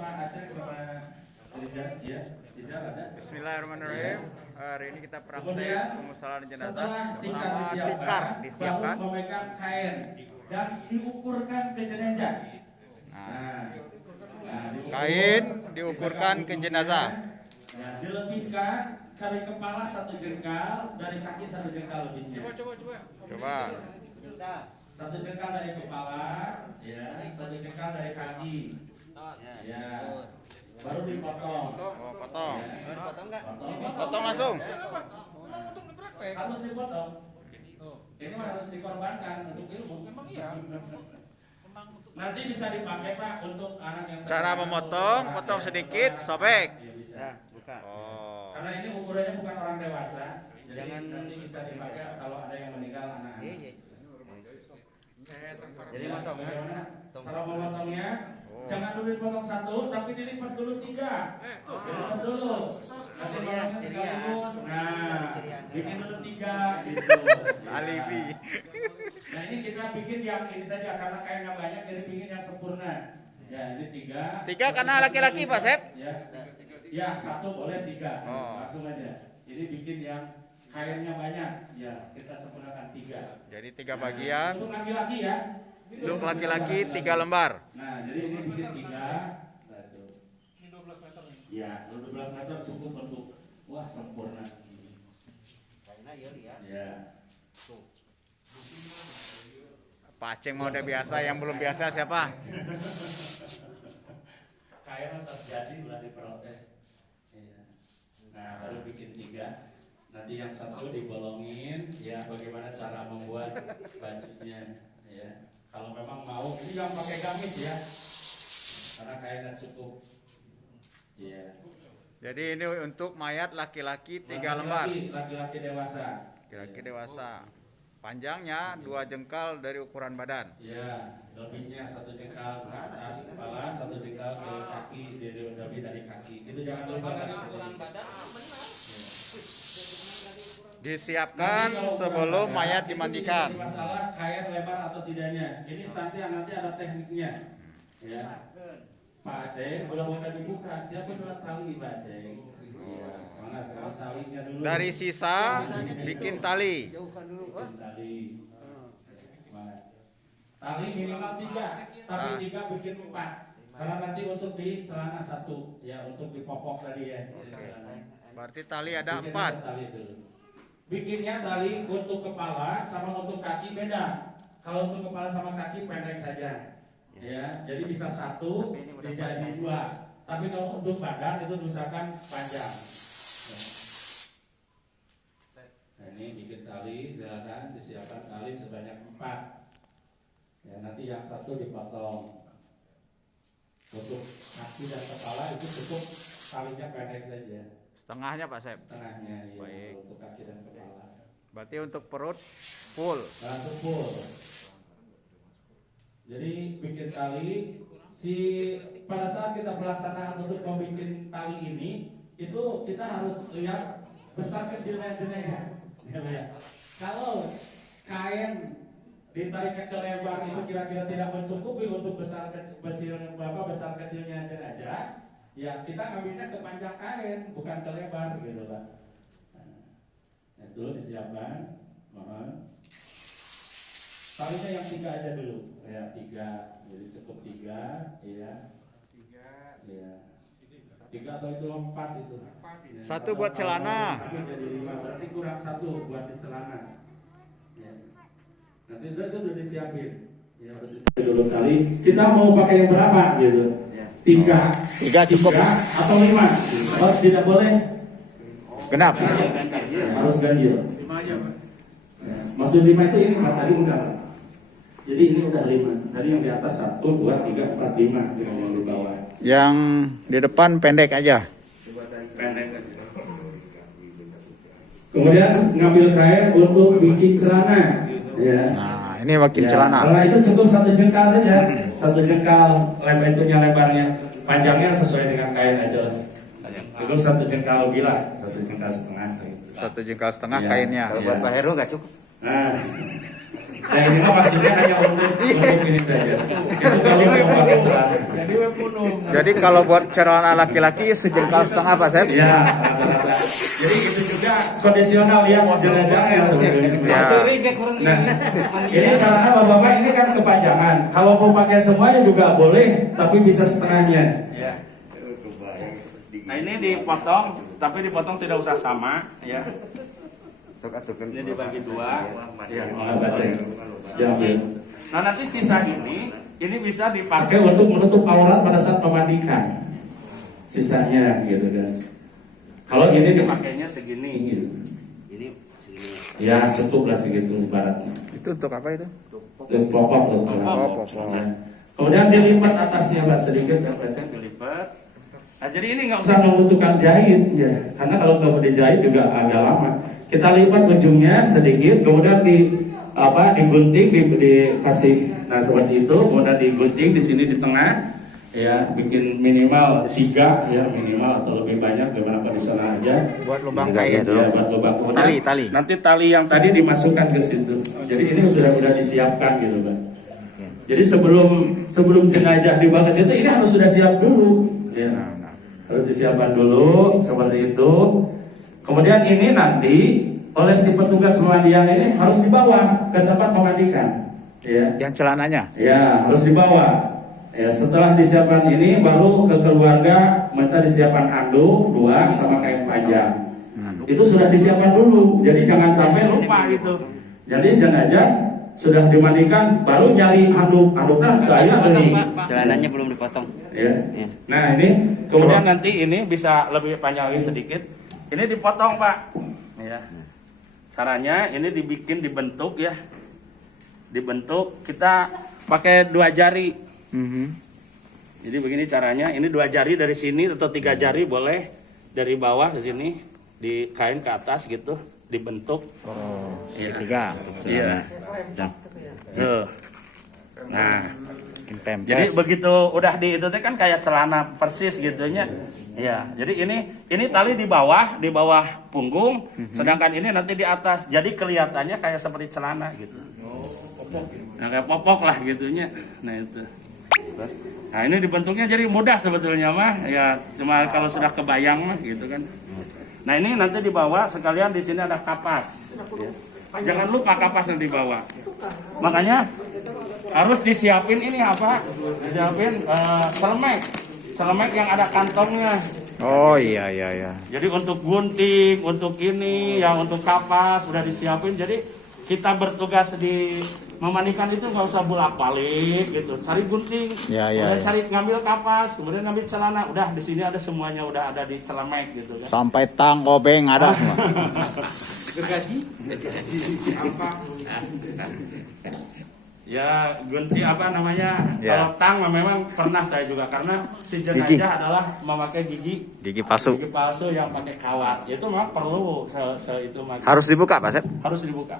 Pak Aceh sama Rizal, ya, Rizal ada. Bismillahirrahmanirrahim. Hari ini kita praktek Kemudian pemusnahan jenazah. setelah tikar Pertama disiapkan, disiapkan. baru memegang kain dan diukurkan ke jenazah. Kain diukurkan ke jenazah. Nah, dilebihkan dari kepala 1 jengkal, dari kaki 1 jengkal lebihnya. Coba. 1 jengkal dari kepala, ya, 1 jengkal dari kaki, ya, baru dipotong. Oh, potong. Potong langsung. Harus dipotong. Ini harus dikorbankan untuk ilmu. Nanti bisa dipakai Pak untuk anak yang Cara memotong, potong sedikit, sobek. Ya, bisa. Buka. Oh. Karena ini ukurannya bukan orang dewasa, jadi Jangan nanti bisa dipakai kalau ada yang meninggal anak-anak. Iya. Jadi motong kan? Bagaimana cara memotongnya? Jangan dulu dipotong 1, tapi dilipat dulu 3. Dilipat dulu. Nanti potongnya sekaligus. Nah, bikin dulu 3 gitu. Alibi. Nah, ini kita bikin yang ini saja karena kainnya banyak, jadi bikin yang sempurna. Ya, ini 3. 3 karena laki-laki, Pak Sep. Ya. Ya, 1 boleh 3. Oh. Langsung aja. Ini bikin yang kainnya banyak. Ya, kita sempurnakan 3. Jadi 3 bagian. Untuk laki-laki ya. Untuk laki-laki 3 lembar. Nah, jadi ini bikin 3. Ini 12 meter. Ya, 12 meter cukup untuk wah sempurna. Karena ya lihat. Ya. Pak Aceh mau udah biasa, yang belum biasa siapa? Kain terjadi ulah diprotes. Iya. Nah, baru bikin 3. Nanti yang 1 dibolongin. Ya, bagaimana cara membuat bajunya. Ya. Kalau memang mau, ini jangan pakai gamis ya. Karena kainnya cukup. Iya. Jadi ini untuk mayat laki-laki 3 lembar. Laki-laki dewasa. Laki-laki dewasa. Panjangnya 2 jengkal dari ukuran badan. Ya, lebihnya 1 jengkal ke atas kepala, 1 jengkal ke kaki, lebih dari kaki. Itu jangan lupa. Disiapkan sebelum mayat dimandikan. Masalah kain lebar atau tidaknya. Ini nanti ada tekniknya. Ya. Pak Aceh, udah bukan dibuka. Siapa dulu tali Pak Aceh? Iya. Mana sekarang talinya dulu. Dari sisa bikin tali. Bikin tali. Mana? Tali minimal 3, tapi 3 bikin 4. Karena nanti untuk di celana 1, ya untuk di popok tadi ya. Berarti tali ada 4. Tali dulu. Bikinnya tali untuk kepala sama untuk kaki beda. Kalau untuk kepala sama kaki pendek saja. Ya, jadi bisa 1 dijadi 2. Tapi kalau untuk badan itu diusahakan panjang. Nah, ini bikin tali, silakan disiapkan tali sebanyak 4. Ya, nanti yang 1 dipotong. Untuk kaki dan kepala itu cukup talinya pendek saja. Setengahnya Pak Sep. Setengahnya ya, Baik. untuk kaki dan kepala. Berarti untuk perut full. Nah, itu full. Jadi bikin tali, pada saat kita pelaksanaan untuk membuat tali ini, itu kita harus lihat besar kecilnya jenazah. Ya. Kalau kain ditariknya ke lebar itu kira-kira tidak mencukupi untuk besar kecilnya jenazah, ya kita ngambilnya ke panjang kain, bukan ke lebar gitu Pak. Nah, dulu disiapkan, mohon. Talinya yang 3 aja dulu, ya 3, jadi cukup 3, ya. 3 atau itu 4 itu. Ya, 1 buat celana. Tapi jadi 5, berarti kurang 1 buat di celana. Ya. Nanti udah disiapin. Ya harus disiapin dulu kali. Kita mau pakai yang berapa gitu? 3. 3 cukup. 3 atau 5. Oh, tidak boleh. Genap. Harus ganjil. 5 aja, Pak. Ya, maksud 5 itu ini Pak, tadi udah. Jadi ini udah 5. Tadi yang di atas 1, 2, 3, 4, 5 yang di bawah. Yang di depan pendek aja. Pendek aja. Kemudian ngambil kain untuk bikin celana. Ya. Nah, ini bikin Ya, celana. kalau itu cukup 1 jengkal saja. 1 jengkal lebarnya, panjangnya sesuai dengan kain aja lah. Cukup 1 jengkal lebih lah, 1 jengkal setengah. 1 jengkal setengah Ya. kainnya. Kalau buat Pak Heru nggak cukup. Nah, Nah ini mah maksudnya hanya untuk ini saja. Itu kalau mau pakai celana. Jadi kalau buat celana laki-laki sejengkal setengah Pak Sep? Ya, rata-rata. Jadi itu juga kondisional ya jenazahnya sebetulnya. Ya. Nah, ini celana bapak-bapak ini kan kepanjangan. Kalau mau pakai semuanya juga boleh, tapi bisa setengahnya. Ya. Nah ini dipotong, tapi dipotong tidak usah sama, ya. Ini dibagi dua. Ya. Baca. Ya, ambil. Nah nanti sisa ini bisa Pakai dipakai untuk menutup aurat pada saat memandikan. Sisanya gitu kan. Kalau ini pakainya segini. gitu. Ini segini. Ya cukup lah segitu ibaratnya. Itu untuk apa itu? Popok tuh. popok. Ya. Kemudian dilipat atasnya Pak sedikit ya Pak. Dilipat. Nah jadi ini nggak Usah usah membutuhkan jahit ya, karena kalau nggak mau dijahit juga agak lama. Kita lipat ujungnya sedikit, kemudian digunting, dikasih, nah seperti itu, kemudian digunting di sini di tengah, ya bikin minimal 3 ya minimal atau lebih banyak, gimana tradisional aja. Buat lubang Ya, kain. buat lubang. Kemudian Tali. nanti tali yang tadi dimasukkan ke situ. Jadi ini sudah disiapkan gitu Pak. Jadi sebelum jenazah dibawa ke situ, ini harus sudah siap dulu. Ya. Harus disiapkan dulu seperti itu. Kemudian ini nanti oleh si petugas pemandian ini harus dibawa ke tempat memandikan. Ya. Yang celananya? Ya, harus dibawa. Ya, setelah disiapkan ini baru ke keluarga minta disiapkan handuk 2 sama kain panjang. Itu sudah disiapkan dulu. Jadi jangan sampai lupa gitu. Jadi jenazah sudah dimandikan baru nyari handuknya saya nih. Celananya belum dipotong. Ya. Ya. Nah, ini kemudian nanti ini bisa lebih panjang lagi sedikit. Ini dipotong Pak. Ya. Caranya ini dibentuk ya. Dibentuk kita pakai 2 jari. Jadi begini caranya. Ini 2 jari dari sini atau 3 jari boleh dari bawah ke sini di kain ke atas gitu dibentuk. Segitiga. Iya. Tuh. Nah, Pempes. jadi begitu udah di itu teh kan kayak celana persis gitunya. Ya, jadi ini tali di bawah punggung, sedangkan ini nanti di atas. Jadi kelihatannya kayak seperti celana gitu. Nah, kayak popok lah gitunya. Nah, itu. Nah, ini dibentuknya jadi mudah sebetulnya mah. Ya, cuma kalau sudah kebayang mah gitu kan. Nah, ini nanti di bawah sekalian di sini ada kapas. Ya. Jangan lupa kapas yang di bawah. Makanya harus disiapin ini apa? Disiapin selemek yang ada kantongnya. Oh iya. Jadi untuk gunting, untuk ini, yang untuk kapas sudah disiapin. Jadi kita bertugas di memandikan itu nggak usah bolak-balik gitu. Cari gunting, kemudian cari ngambil kapas, kemudian ngambil celana. Udah di sini ada semuanya, udah ada di celemek gitu kan. Sampai tang obeng ada semua. Ya gunting apa namanya? Ya. Kalau tang memang pernah saya juga karena si jenazah adalah memakai Gigi palsu. gigi palsu yang pakai kawat. Itu memang perlu itu Harus dibuka Pak Sep? harus dibuka.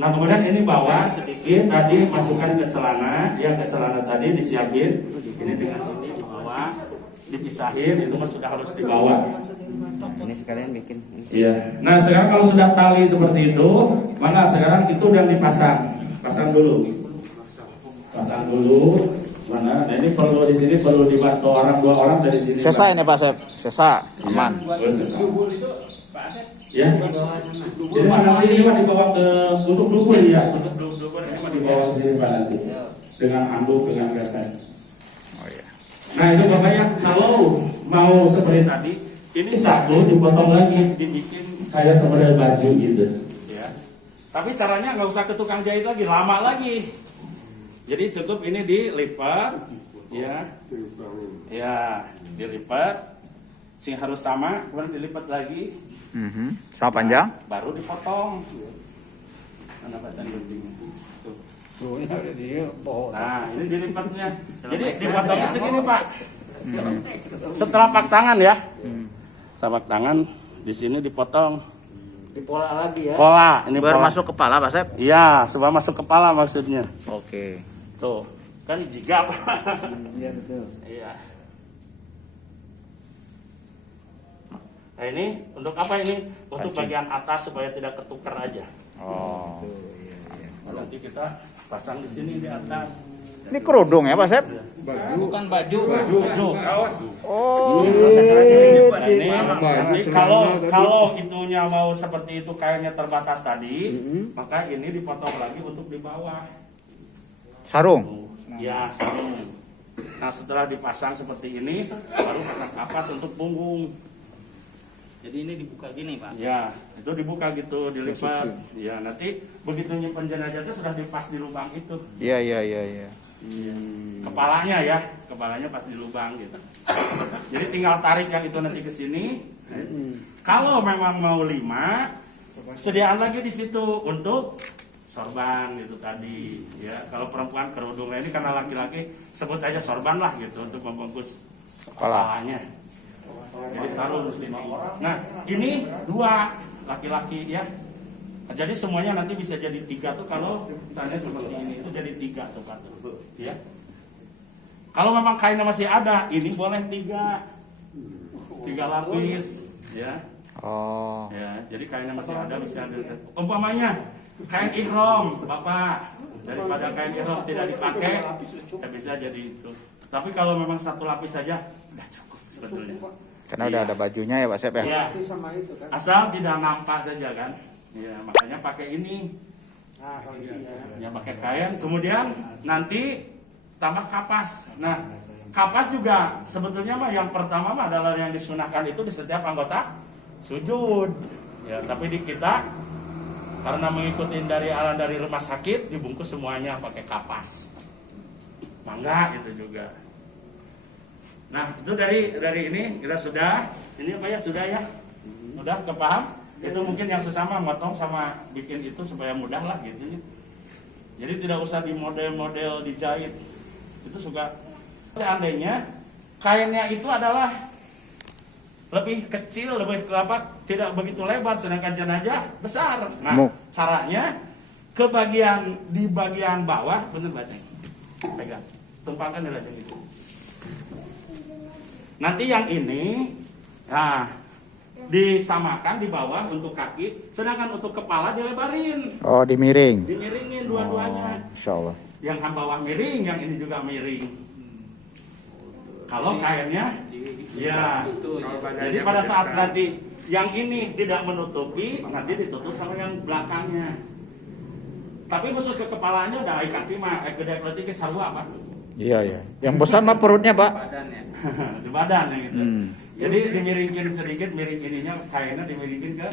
Nah kemudian ini bawa sedikit tadi masukkan ke celana, ya ke celana tadi disiapin. Ini dengan ini dibawa, dipisahin, itu mah sudah harus dibawa. Ini sekalian bikin. Iya. Nah sekarang kalau sudah tali seperti itu, maka sekarang itu udah dipasang, pasang dulu. Mana? Nah ini perlu di sini perlu dibantu orang 2 orang dari sini. Sesa ini Pak Sep? Sesa, aman. Ya. Jadi Pak nanti ini Pak dibawa ke untuk dubur ya. Untuk dubur ini Pak dibawa ke sini Pak nanti. Dengan anduk, dengan gasan. Oh iya. Nah itu Bapaknya kalau mau seperti tadi, ini satu dipotong lagi, Dibikin kayak seperti baju gitu. ya. Tapi caranya nggak usah ke tukang jahit lagi, lama lagi. Jadi cukup ini dilipat, ya, dilipat, sing harus sama, kemudian dilipat lagi, Sama panjang? baru dipotong. Mana bacaan guntingnya? Tuh. Nah, ini dilipatnya. Jadi dipotongnya segini Pak. Setelah pak tangan ya, telapak tangan di sini dipotong. Dipola lagi ya. Pola, ini Baru pola. masuk kepala Pak Sep? Iya, sebelum masuk kepala maksudnya. Oke. Tuh, kan jigab. Iya betul. Iya. Nah ini untuk apa ini? Untuk bagian atas supaya tidak ketukar aja. Oh. Nanti kita pasang di sini di atas. Ini kerudung ya Pak Sep? Bukan baju. Baju. Oh. Ini kalau itunya mau seperti itu kainnya terbatas tadi, maka ini dipotong lagi untuk di bawah. Sarung. Ya, sarung. Nah, setelah dipasang seperti ini, baru pasang kapas untuk punggung. Jadi ini dibuka gini, Pak. Ya, itu dibuka gitu, dilipat. Ya, nanti begitu nyimpen jenazah itu sudah dipas di lubang itu. Iya. Iya. Kepalanya ya, kepalanya pas di lubang gitu. Jadi tinggal tarik yang itu nanti ke sini. Kalau memang mau 5, sediaan lagi di situ untuk sorban gitu tadi. Ya, kalau perempuan kerudungnya ini karena laki-laki sebut aja sorban lah gitu untuk membungkus kepalanya. Jadi sarung di sini. Nah, ini 2 laki-laki ya. Jadi semuanya nanti bisa jadi 3 tuh kalau misalnya seperti ini itu jadi 3 tuh Pak. Ya. Kalau memang kainnya masih ada, ini boleh 3 lapis ya. Oh. Ya, jadi kainnya masih ada bisa ada. Umpamanya kain ihram, Bapak, daripada kain ihram tidak dipakai, ya bisa jadi itu. Tapi kalau memang 1 lapis saja udah cukup sebetulnya. Karena udah ada bajunya ya Pak Sep ya? Iya. Asal tidak nampak saja kan. Ya, makanya pakai ini. Ya, pakai kain. Kemudian nanti tambah kapas. Nah, kapas juga sebetulnya mah yang pertama mah adalah yang disunahkan itu di setiap anggota sujud. Ya, tapi di kita karena mengikuti dari arahan dari rumah sakit dibungkus semuanya pakai kapas. Mangga itu juga. Nah, itu dari ini kita sudah, ini apa ya sudah ya, sudah kepaham. Itu mungkin yang susah mah motong sama bikin itu supaya mudah lah gitu. Jadi tidak usah di model-model dijahit. Itu suka. Seandainya kainnya itu adalah lebih kecil, lebih tidak begitu lebar, sedangkan jenazah besar. Nah, caranya di bagian bawah, bener baca, pegang, tumpangkan di lajang itu. Nanti yang ini, nah disamakan di bawah untuk kaki, sedangkan untuk kepala dilebarin. Oh, dimiring. Dimiringin dua-duanya. Insya Allah. Yang bawah miring, yang ini juga miring. Kalau kainnya, ya. Jadi pada saat nanti yang ini tidak menutupi, nanti ditutup sama yang belakangnya. Tapi khusus ke kepalanya ada kaki mah, gede kletik sarua apa? Iya. Yang besar mah perutnya Pak. Di badan ya gitu. Jadi dimiringin sedikit, miring ininya kainnya dimiringin ke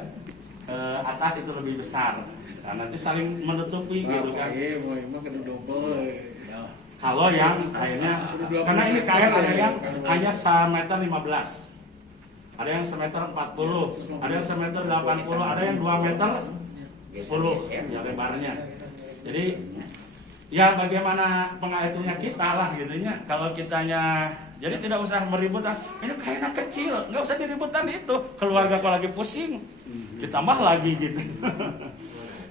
atas itu lebih besar. Nah, nanti saling menutupi gitu kan. Kalau yang kainnya, karena ini kain ada yang hanya 1,15 m, ada yang 1,40 m, ada yang 1,80 m, ada yang 2,10 m ya lebarnya. Jadi ya bagaimana penghitungnya kita lah gitunya. Kalau kitanya, jadi tidak usah meributan. Ini kainnya kecil, nggak usah diributan itu. Keluarga kalau lagi pusing, ditambah lagi gitu.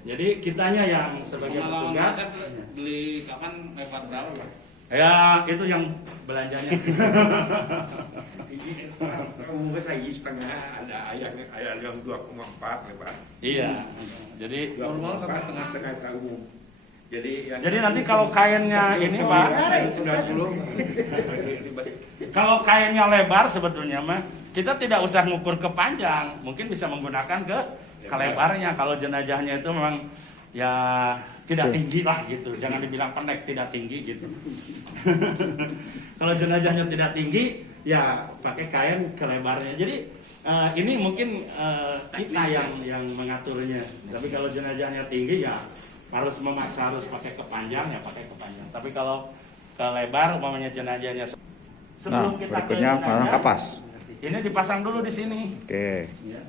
Jadi kitanya yang sebagai petugas beli kapan lebar berapa Pak? ya itu yang belanjanya. Umumnya saya setengah, ada yang 2,4 lebar. Iya. Jadi Normal 1,5 umum. Jadi nanti kalau kainnya ini Pak, 90. kalau kainnya lebar sebetulnya mah kita tidak usah ngukur ke panjang, mungkin bisa menggunakan ke lebarnya. Kalau jenazahnya itu memang ya tidak tinggi lah gitu, jangan dibilang pendek, tidak tinggi gitu. Kalau jenazahnya tidak tinggi, ya pakai kain ke lebarnya. Jadi ini mungkin kita yang mengaturnya. Tapi kalau jenazahnya tinggi ya harus memaksa harus pakai kepanjang ya pakai kepanjang. Tapi kalau ke lebar umpamanya jenazahnya sebelum kita berikutnya ke pasang jenazah, kapas. ini dipasang dulu di sini. Oke. Ya.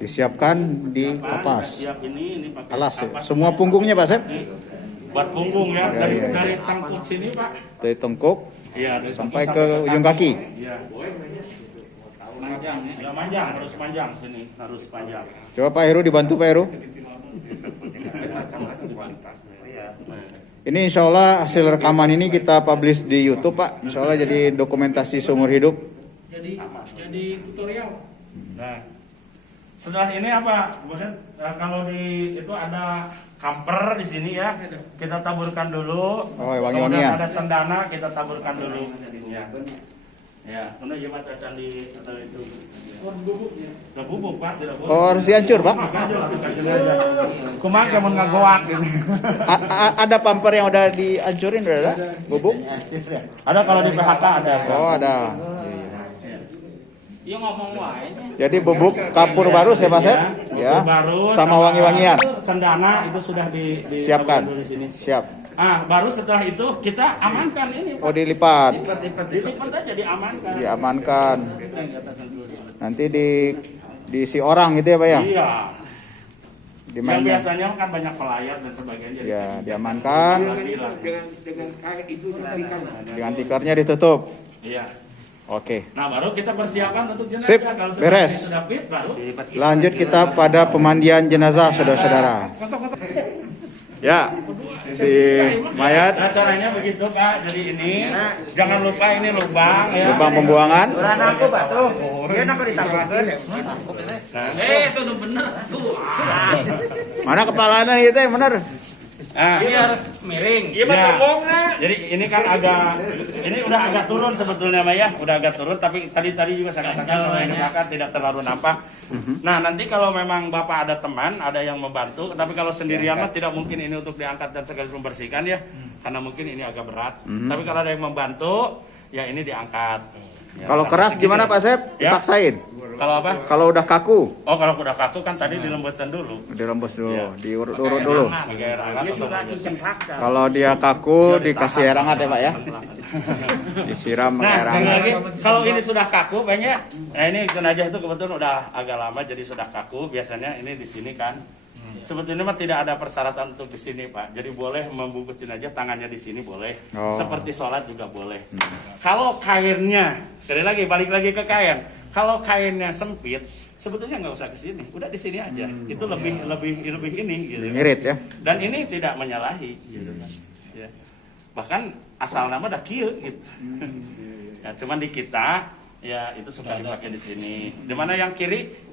Disiapkan di Apa, kapas. siap ini pakai Alas ya? kapas. Semua punggungnya Pak Sep? Buat punggung ya, Iya. dari tengkuk sini Pak. Dari tengkuk Iya, dari sampai tengkuk ke ujung kaki. Iya. Panjang ya, panjang, harus panjang sini, harus panjang. Coba Pak Heru dibantu Pak Heru. Ini insya Allah hasil rekaman ini kita publish di YouTube Pak. Insya Allah jadi dokumentasi seumur hidup. Jadi tutorial. Nah, setelah ini apa? Kemudian kalau di itu ada kamper di sini ya. Kita taburkan dulu. Oh, Kemudian wangi-wangian. ada cendana kita taburkan dulu. Ya. Ya, karena dia mata candi atau itu. Udah bubuk Pak, tidak boleh. Oh, harus dihancur, Pak. Kumaha mun ngagoak gitu. Ada pamper yang udah dihancurin udah ada? Bubuk? Ada kalau di PHK ada. Oh, ada. Dia ngomong wae. Jadi bubuk kapur barus ya, Pak Sep? Ya. Kapur barus Sama wangi-wangian. Cendana itu sudah Siapkan. dulu di sini. Siap. Ah, baru setelah itu kita amankan ini. Pak. Oh, dilipat. Dilipat aja diamankan. Diamankan. Nanti diisi orang gitu ya, Pak ya? Iya. Yang Dimainin. biasanya kan banyak pelayar dan sebagainya. Ya, diamankan. dengan kayak itu diberikan. Dengan tikernya ditutup. Iya. Oke. Nah, baru kita persiapkan untuk jenazah. Sip, Kalau beres. sudah fit, baru Lanjut kita pada pemandian jenazah, saudara-saudara. Ya, si mayat, Nah, caranya begitu Pak. Jadi ini jangan lupa ini lubang ya. lubang pembuangan. Urang aku Pak tuh. Dia nak ditabungkeun. Itu udah bener tuh. Mana kepalanya gitu yang benar? Nah, Ini harus miring. ya. Jadi ini kan ini udah agak turun sebetulnya Mbak ya, udah agak turun. Tapi tadi juga saya katakan kalau yang belakang tidak terlalu nampak. Nah nanti kalau memang Bapak ada teman, ada yang membantu. Tapi kalau sendirian mah tidak mungkin ini untuk diangkat dan sekaligus membersihkan ya, karena mungkin ini agak berat. Tapi kalau ada yang membantu, ya ini diangkat. Ya, Kalau sampai keras segini. gimana Pak Sep? Ya. Dipaksain. Kalau apa? Kalau udah kaku, Oh kalau udah kaku kan tadi dilembutkan dulu. dirembes dulu, Iya. diurut-urut dulu. Pakai air hangat atau pakai- Kalau dia kaku, dikasih air hangat ya Pak ya? Disiram pakai Nah, air sekali hangat. lagi kalau ini sudah kaku banyak. Nah, ini jenazah itu kebetulan udah agak lama jadi sudah kaku. Biasanya ini di sini kan. Sebetulnya mah tidak ada persyaratan untuk di sini, Pak. Jadi boleh membungkus jenazah tangannya di sini boleh. Oh. Seperti sholat juga boleh. Kalau kainnya, sekali lagi balik lagi ke kain. Kalau kainnya sempit, sebetulnya nggak usah ke sini. Udah di sini aja. Itu lebih ini gitu. Ngirit ya. Dan ini tidak menyalahi gitu kan. Ya. Bahkan asal nama dah kieu gitu. Ya, cuman di kita ya itu suka dipakai di sini. Di mana yang kiri?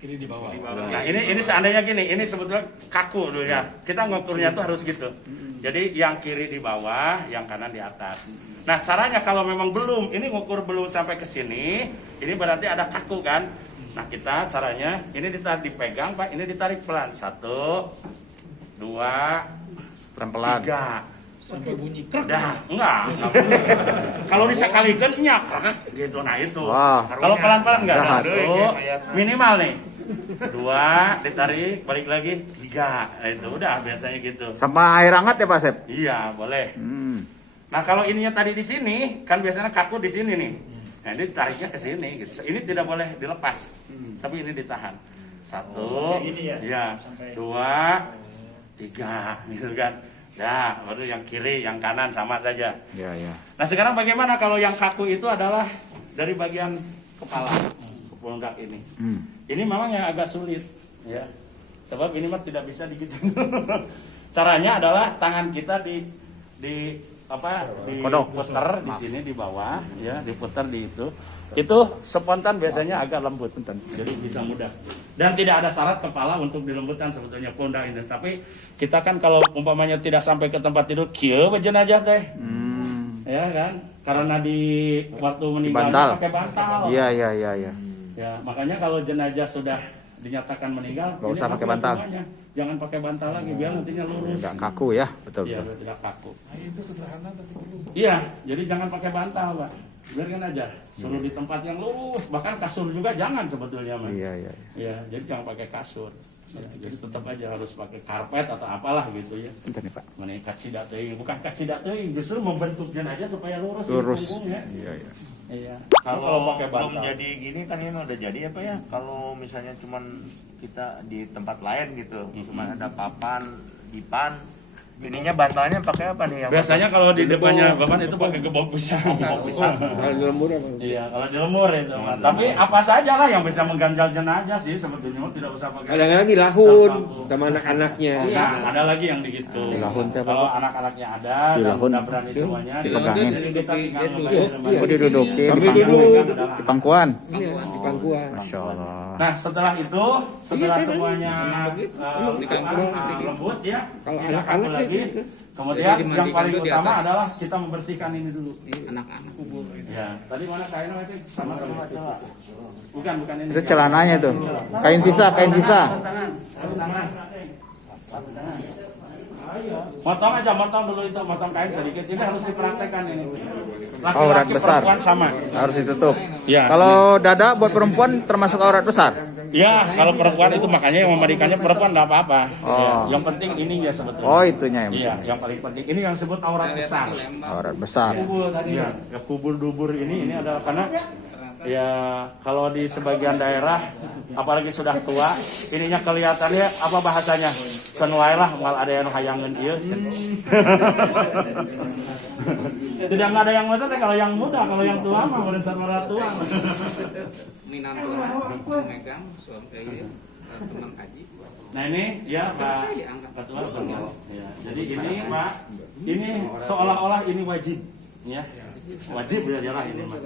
Kiri di bawah. Nah, ini seandainya gini, ini sebetulnya kaku dulu ya. Kita ngukurnya tuh harus gitu. Jadi yang kiri di bawah, yang kanan di atas. Nah, caranya kalau memang belum, ini ngukur belum sampai ke sini, ini berarti ada kaku kan? Nah, kita caranya ini dipegang, Pak, ini ditarik pelan. 1 2 Pelan-pelan. 3 sampai bunyi dah enggak kalau disekalikan nyak gitu. Nah itu Wah. kalau pelan-pelan enggak Jahat. 1 minimal nih 2 ditarik balik lagi 3 nah, itu udah biasanya gitu. Sama air hangat ya Pak Sep? Iya boleh. Hmm. Nah kalau ininya tadi di sini kan biasanya kaku di sini nih. Nah ini tariknya ke sini gitu. Ini tidak boleh dilepas. Tapi ini ditahan. 1 ya 2 3 gitu kan. Ya, baru yang kiri, yang kanan sama saja. Ya, ya. Nah sekarang bagaimana kalau yang kaku itu adalah dari bagian kepala ke pundak ini. Ini memang yang agak sulit, ya. Sebab ini mah tidak bisa digigit. Caranya adalah tangan kita di Kodok. puter di sini di bawah, ya, diputar di itu. Itu spontan biasanya agak lembut, jadi bisa mudah. Dan tidak ada syarat kepala untuk dilembutkan sebetulnya pundak ini. Tapi kita kan kalau umpamanya tidak sampai ke tempat tidur, kieu jenazah teh. Ya kan? Karena di waktu meninggalnya pakai bantal. Iya, iya, iya, iya. Ya, makanya kalau jenazah sudah dinyatakan meninggal, Nggak usah ini pakai lakukan bantal. semuanya. Jangan pakai bantal lagi biar nantinya lurus. Enggak kaku ya, betul. Iya, betul. tidak kaku. Iya, jadi jangan pakai bantal, Pak. Biarkan aja, suruh di tempat yang lurus. Bahkan kasur juga jangan sebetulnya, Mas. Iya, iya. Iya, jadi jangan pakai kasur. Ya, jadi tetap aja harus pakai karpet atau apalah gitu ya. Bentar nih Pak. Mana kacidak teuing, bukan kacidak teuing, justru membentuk jenazah supaya lurus. Lurus. di punggungnya. Iya, iya. Iya. Kalau pakai belum bantal. jadi gini kan ini udah jadi apa ya? Kalau misalnya cuman kita di tempat lain gitu, cuman ada papan, dipan, ininya bantalnya pakai apa nih? Yang Biasanya kalau di depannya Bapak itu pakai gebok pisang. Iya, kalau di lemur itu. Tapi apa saja lah yang bisa mengganjal jenazah sih sebetulnya tidak usah pakai. Kadang-kadang dilahun sama anak-anaknya. Iya, ada lagi yang begitu. Dilahun teh, Kalau anak-anaknya ada, dan Dilahun. udah berani semuanya, Dipegangin. jadi kita tinggal Iya. Oh, didudukin Sambil di duduk. di pangkuan. Iya, makan kuah. Masya Allah. Nah setelah itu, setelah semuanya lembut ya, Kalau tidak kaku anak-anak lagi. gitu. Kemudian Jadi yang paling dimandikan tuh di utama atas. adalah kita membersihkan ini dulu. Anak-anak kubur. Ya, tadi mana kainnya itu? Sama-sama. Bukan ini. Itu celananya tuh. Kain sisa, kain sisa. Motong aja, motong dulu itu, motong kain sedikit. Ini harus dipraktekkan ini. Aurat besar. Perempuan sama. Harus ditutup. Ya. Kalau dada buat perempuan termasuk aurat besar. Ya, kalau perempuan itu makanya yang memandikannya perempuan nggak apa-apa. Oh. Ya, yang penting ininya sebetulnya. Oh, itunya yang Iya, yang paling penting. Ini yang disebut aurat besar. aurat besar. Ya, ya kubur dubur ini adalah karena ya kalau di sebagian daerah apalagi sudah tua, ininya kelihatannya apa bahasanya? Kenuai lah mal ada yang hayangan ieu. Tidak ada yang maksudnya kalau yang muda, kalau yang tua mah udah sama tua. Minantu megang suami kayak gitu. Teman haji. Nah ini ya Pak Selesai diangkat. Ketua. Ya, jadi ini Pak, ini seolah-olah ini wajib, ya wajib ya jalan ini Pak.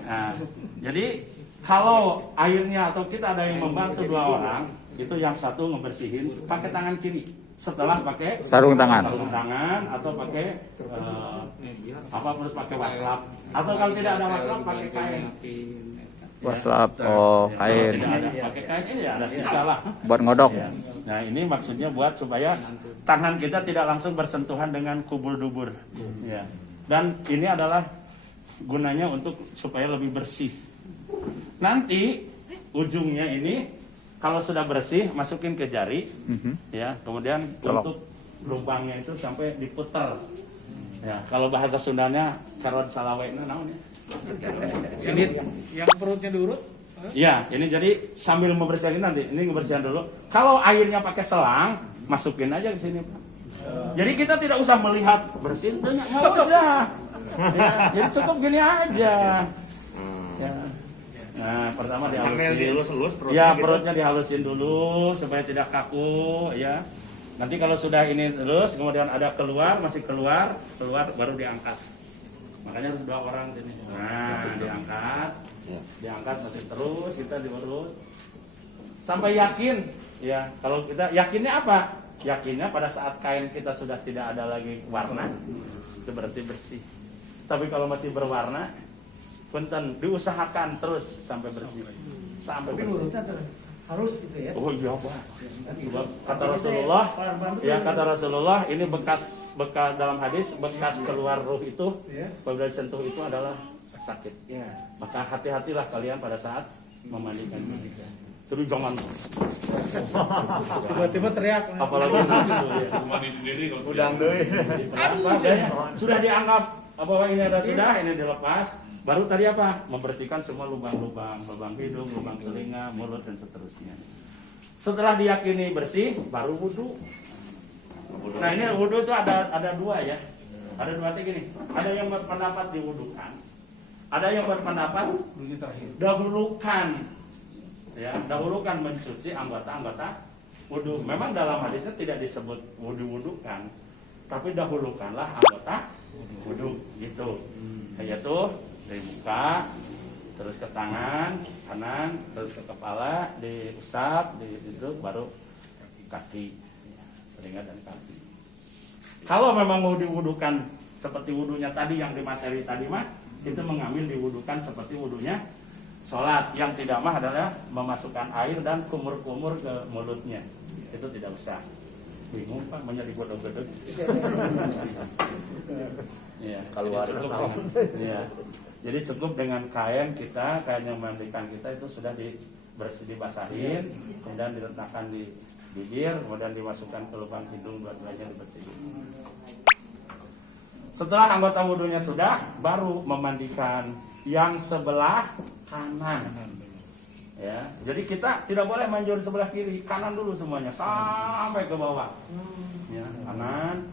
Nah, jadi kalau airnya atau kita ada yang membantu 2 orang, itu yang satu ngebersihin pakai tangan kiri, setelah pakai Sarung tangan. atau pakai apa harus pakai waslap, atau kalau tidak ada waslap pakai kain. Waslap, oh Kalau kain. tidak ada pakai kain ini ya ada sisa lah. Buat ngodok. Nah ini maksudnya buat supaya tangan kita tidak langsung bersentuhan dengan kubur dubur. Ya. Dan ini adalah gunanya untuk supaya lebih bersih. Nanti ujungnya ini kalau sudah bersih masukin ke jari, ya. Kemudian Colok. untuk lubangnya itu sampai diputar. Ya. Kalau bahasa Sundanya karot salawena naon ya. Yang perutnya diurut. Ya, ini jadi sambil membersihkan nanti. Ini ngebersihan dulu. Kalau airnya pakai selang, masukin aja ke sini, Pak. Jadi kita tidak usah melihat bersih, nggak usah. Ya, jadi cukup gini aja. Ya. Nah, pertama dihalusin. dilus-lus Ya, perutnya dihalusin dulu supaya tidak kaku, ya. Nanti kalau sudah ini terus, kemudian ada keluar, masih keluar baru diangkat. Makanya harus 2 orang sini. Nah, diangkat masih terus kita diurut sampai yakin. Ya, kalau kita yakinnya apa? Yakinnya pada saat kain kita sudah tidak ada lagi warna, itu berarti bersih. Tapi kalau masih berwarna, punten diusahakan terus sampai bersih. Sampai bersih. Harus gitu ya. Oh iya Pak. Sebab kata Rasulullah, ya kata Rasulullah ini bekas dalam hadis bekas keluar ruh itu, apabila disentuh itu adalah sakit. Maka hati-hatilah kalian pada saat memandikan. Terus jangan Tiba-tiba teriak. apalagi nafsu ya. Mandi sendiri kalau Udang deui. Sudah dianggap bahwa ini ada sudah, ini dilepas. Baru tadi apa? Membersihkan semua lubang-lubang, lubang hidung, lubang telinga, mulut dan seterusnya. Setelah diyakini bersih, baru wudhu. Nah ini wudhu itu ada 2 ya. Ada 2 tiga gini. Ada yang berpendapat diwudukan. Ada yang berpendapat dahulukan. Ya, dahulukan mencuci anggota-anggota wudhu. Memang dalam hadisnya tidak disebut wudhu-wudhukan, tapi dahulukanlah anggota wudhu gitu. Yaitu dari muka, terus ke tangan kanan, terus ke kepala, diusap, itu baru kaki, telinga dan kaki. Kalau memang mau diwudukan seperti wudunya tadi yang di materi tadi mah, itu mengambil diwudukan seperti wudunya sholat. Yang tidak mah adalah memasukkan air dan kumur-kumur ke mulutnya. Itu tidak usah. Bingung Pak, menjadi bodoh-bodoh. Ya, keluar. Ya. Jadi cukup dengan kain yang memandikan kita itu sudah dibasahin, kemudian diletakkan di bibir, kemudian dimasukkan ke lubang hidung, dua-duanya dibersihin. Setelah anggota wudhunya sudah, baru memandikan yang sebelah kanan. Ya, jadi kita tidak boleh manjur di sebelah kiri, kanan dulu semuanya sampai ke bawah. Ya, kanan.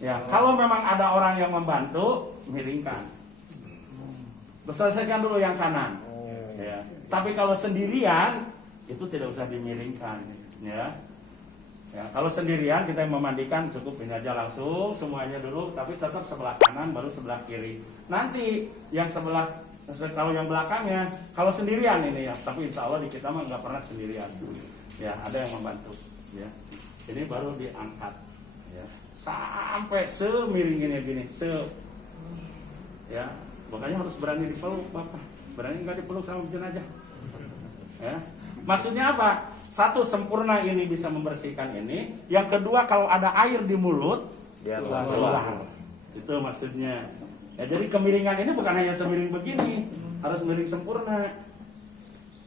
Ya, kalau memang ada orang yang membantu, miringkan. Selesaikan dulu yang kanan. Ya. Tapi kalau sendirian itu tidak usah dimiringkan. Ya. Ya, kalau sendirian kita yang memandikan cukup ini aja langsung semuanya dulu, tapi tetap sebelah kanan baru sebelah kiri. Nanti yang sebelah Kalau yang belakangnya, kalau sendirian ini ya, tapi insya Allah di kita mah nggak pernah sendirian. Ya, ada yang membantu. Ya, ini baru diangkat. Ya, sampai semiring ini gini, ya, makanya harus berani dipeluk, Bapak. Berani nggak dipeluk sama jenazah. Ya, maksudnya apa? Satu, sempurna ini bisa membersihkan ini. Yang kedua, kalau ada air di mulut, keluar. Itu maksudnya. Ya, jadi kemiringan ini bukan hanya semiring begini, harus miring sempurna.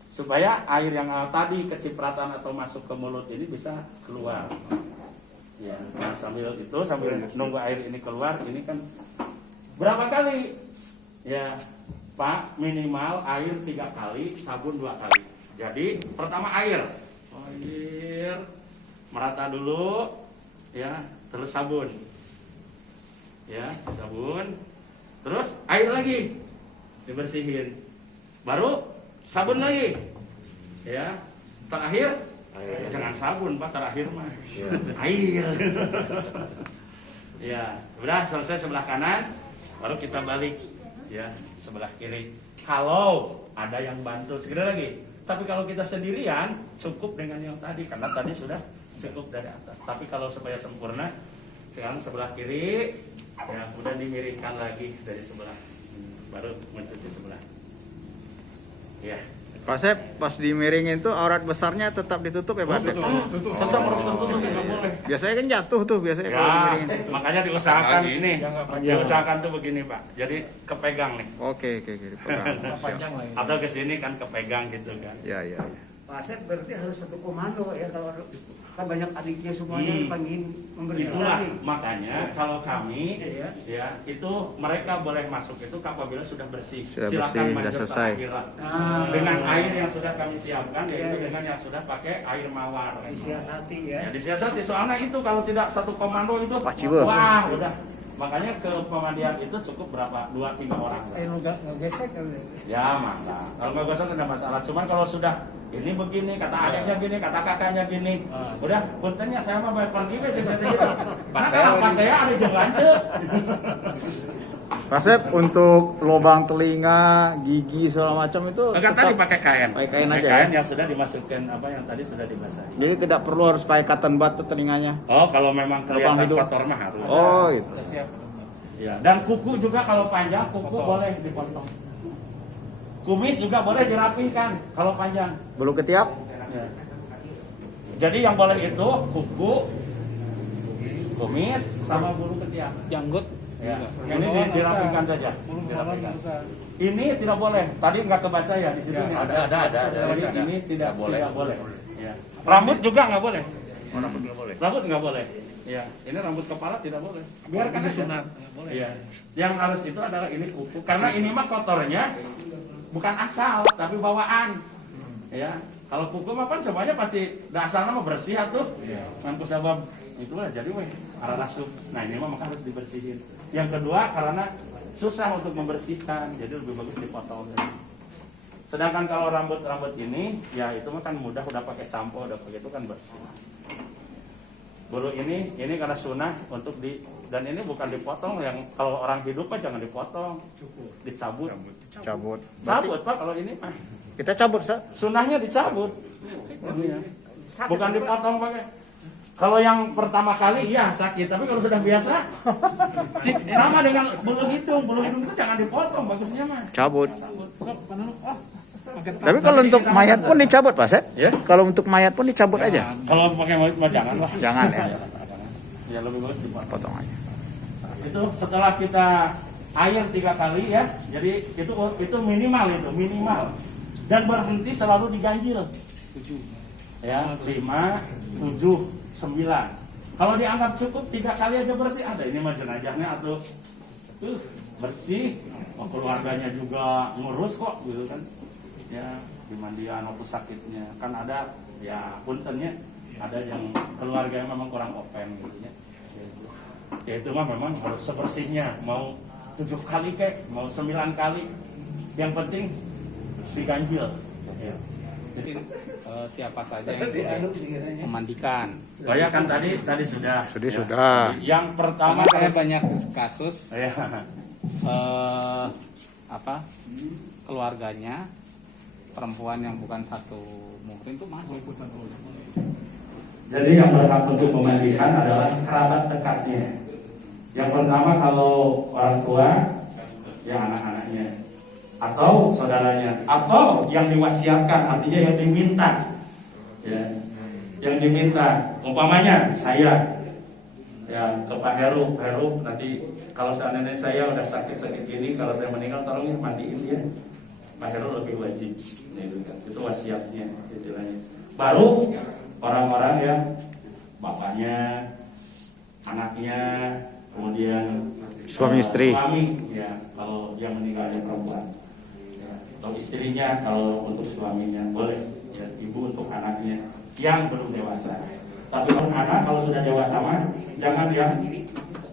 Supaya air yang tadi kecipratan atau masuk ke mulut ini bisa keluar. Ya, nah sambil nunggu air ini keluar, ini kan berapa kali? Ya, Pak, minimal air 3 kali, sabun 2 kali. Jadi pertama air merata dulu, ya, terus sabun. Ya, sabun. Terus air lagi dibersihin, baru sabun lagi, ya. Terakhir jangan sabun Pak, terakhir mah air. Ya, udah selesai sebelah kanan, baru kita balik, ya, sebelah kiri. Kalau ada yang bantu segera lagi. Tapi kalau kita sendirian cukup dengan yang tadi, karena tadi sudah cukup dari atas. Tapi kalau supaya sempurna, sekarang sebelah kiri. Ya, udah dimiringkan lagi dari sebelah, baru mencuci sebelah. Ya. Pak Sep, pas dimiringin tuh aurat besarnya tetap ditutup ya Pak Sep? Tetap harus tertutup, nggak boleh. Biasanya kan jatuh tuh biasanya kalau Ya, dimiringin. makanya diusahakan ini, diusahakan tuh begini Pak. Jadi kepegang nih, Oke, dipegang. Panjang lah ini. atau kesini kan kepegang gitu kan. Ya. Pak Asep berarti harus satu komando ya, kalau kan banyak adiknya semuanya dipanggil membersihkan Itulah lagi. makanya kalau kami Iya. ya itu mereka boleh masuk itu apabila sudah bersih. Sudah Silakan bersih, maju sudah selesai. ke akhirat. Ah. Dengan air yang sudah kami siapkan, yaitu Iya. dengan yang sudah pakai air mawar. Disiasati ya. Ya, disiasati soalnya itu kalau tidak satu komando itu Paciwe. wah udah. Makanya ke pemandian itu cukup berapa? 2-3 orang. Ngegesek kali. Ya mantap. Kalau nggak gosok tidak masalah. Cuman kalau sudah ini begini, kata adiknya gini, kata kakaknya gini, udah puntennya saya mah baik pergi weh saya gitu. Pas saya ada jeung lancet. Pak Sep, untuk lubang telinga, gigi segala macam itu Enggak, tadi pakai kain. Pakai kain aja Kain ya? yang sudah dimasukkan apa yang tadi sudah dibasahi. Jadi tidak perlu harus pakai cotton bud tuh telinganya. Oh, kalau memang Lubang kelihatan hidung. kotor mah harus. Oh, gitu. Ya, dan kuku juga kalau panjang, kuku boleh dipotong. Kumis juga boleh dirapihkan kalau panjang. Bulu ketiak? Ya. Jadi yang boleh itu kuku, kumis, sama bulu ketiak. Janggut. Ya. Ini dirapihkan saja. Dirapihkan. Ini tidak boleh. Tadi nggak kebaca ya di situ nih ada. Jadi ini tidak boleh. Ya. Rambut juga nggak boleh. Rambut nggak boleh. Rambut nggak boleh. Ya, ini rambut kepala tidak boleh. Biarkan aja. Iya. Yang harus itu adalah ini kuku. Karena ini mah kotornya bukan asal, tapi bawaan. Ya. Kalau kuku mah kan semuanya pasti asalnya mah bersih atuh. Kan kusabab itulah jadi weh arah rasuk. Nah, ini mah maka harus dibersihin. Yang kedua karena susah untuk membersihkan, jadi lebih bagus dipotong. Sedangkan kalau rambut ini, ya itu mah kan mudah, udah pakai sampo, udah pakai itu kan bersih. Bulu ini karena sunnah untuk dan ini bukan dipotong, yang kalau orang hidup mah jangan dipotong, dicabut. Cabut. Cabut Pak kalau ini mah. Kita cabut, Sa. Sunnahnya dicabut. Iya. Bukan dipotong pakai. Kalau yang pertama kali ya sakit, tapi kalau sudah biasa sama dengan bulu hidung itu jangan dipotong, bagusnya mah. Cabut. Tapi kalau untuk mayat pun dicabut, Pak Sep? Ya? Kalau untuk mayat pun dicabut aja. Kalau pakai mah jangan lah. Jangan ya. Ya lebih bagus dipotong. Potong aja. Itu setelah kita air 3 kali ya, jadi itu minimal dan berhenti selalu diganjil 7 ya 5, 7, 9. Kalau dianggap cukup 3 kali aja bersih, ada ini mah jenazahnya atau bersih, keluarganya juga ngurus kok gitu kan ya, dimandian waktu sakitnya kan ada ya puntennya, ada yang keluarga yang memang kurang open gitu ya itu mah memang harus sebersihnya, mau 7 kali kek, mau 9 kali, yang penting diganjil. Jadi siapa saja yang boleh memandikan. Oh ya kan tadi sudah. Sudah. Yang pertama Karena saya harus banyak kasus ya. keluarganya perempuan yang bukan satu muhrim itu masuk. Jadi yang berhak untuk memandikan adalah kerabat dekatnya. Yang pertama kalau orang tua, ya anak-anaknya, atau saudaranya, atau yang diwasiatkan, artinya yang diminta, ya, yang diminta. Umpamanya saya, ya ke Pak Heru, nanti kalau seandainya saya udah sakit gini, kalau saya meninggal tolong ya mandiin dia. Pak Heru lebih wajib, itu wasiatnya, istilahnya. Baru orang-orang yang bapaknya, anaknya, kemudian Suami istri. suami, ya kalau yang meninggalnya perempuan, ya, atau istrinya kalau untuk suaminya boleh, ya, ibu untuk anaknya yang belum dewasa. Tapi untuk anak kalau sudah dewasa mah jangan yang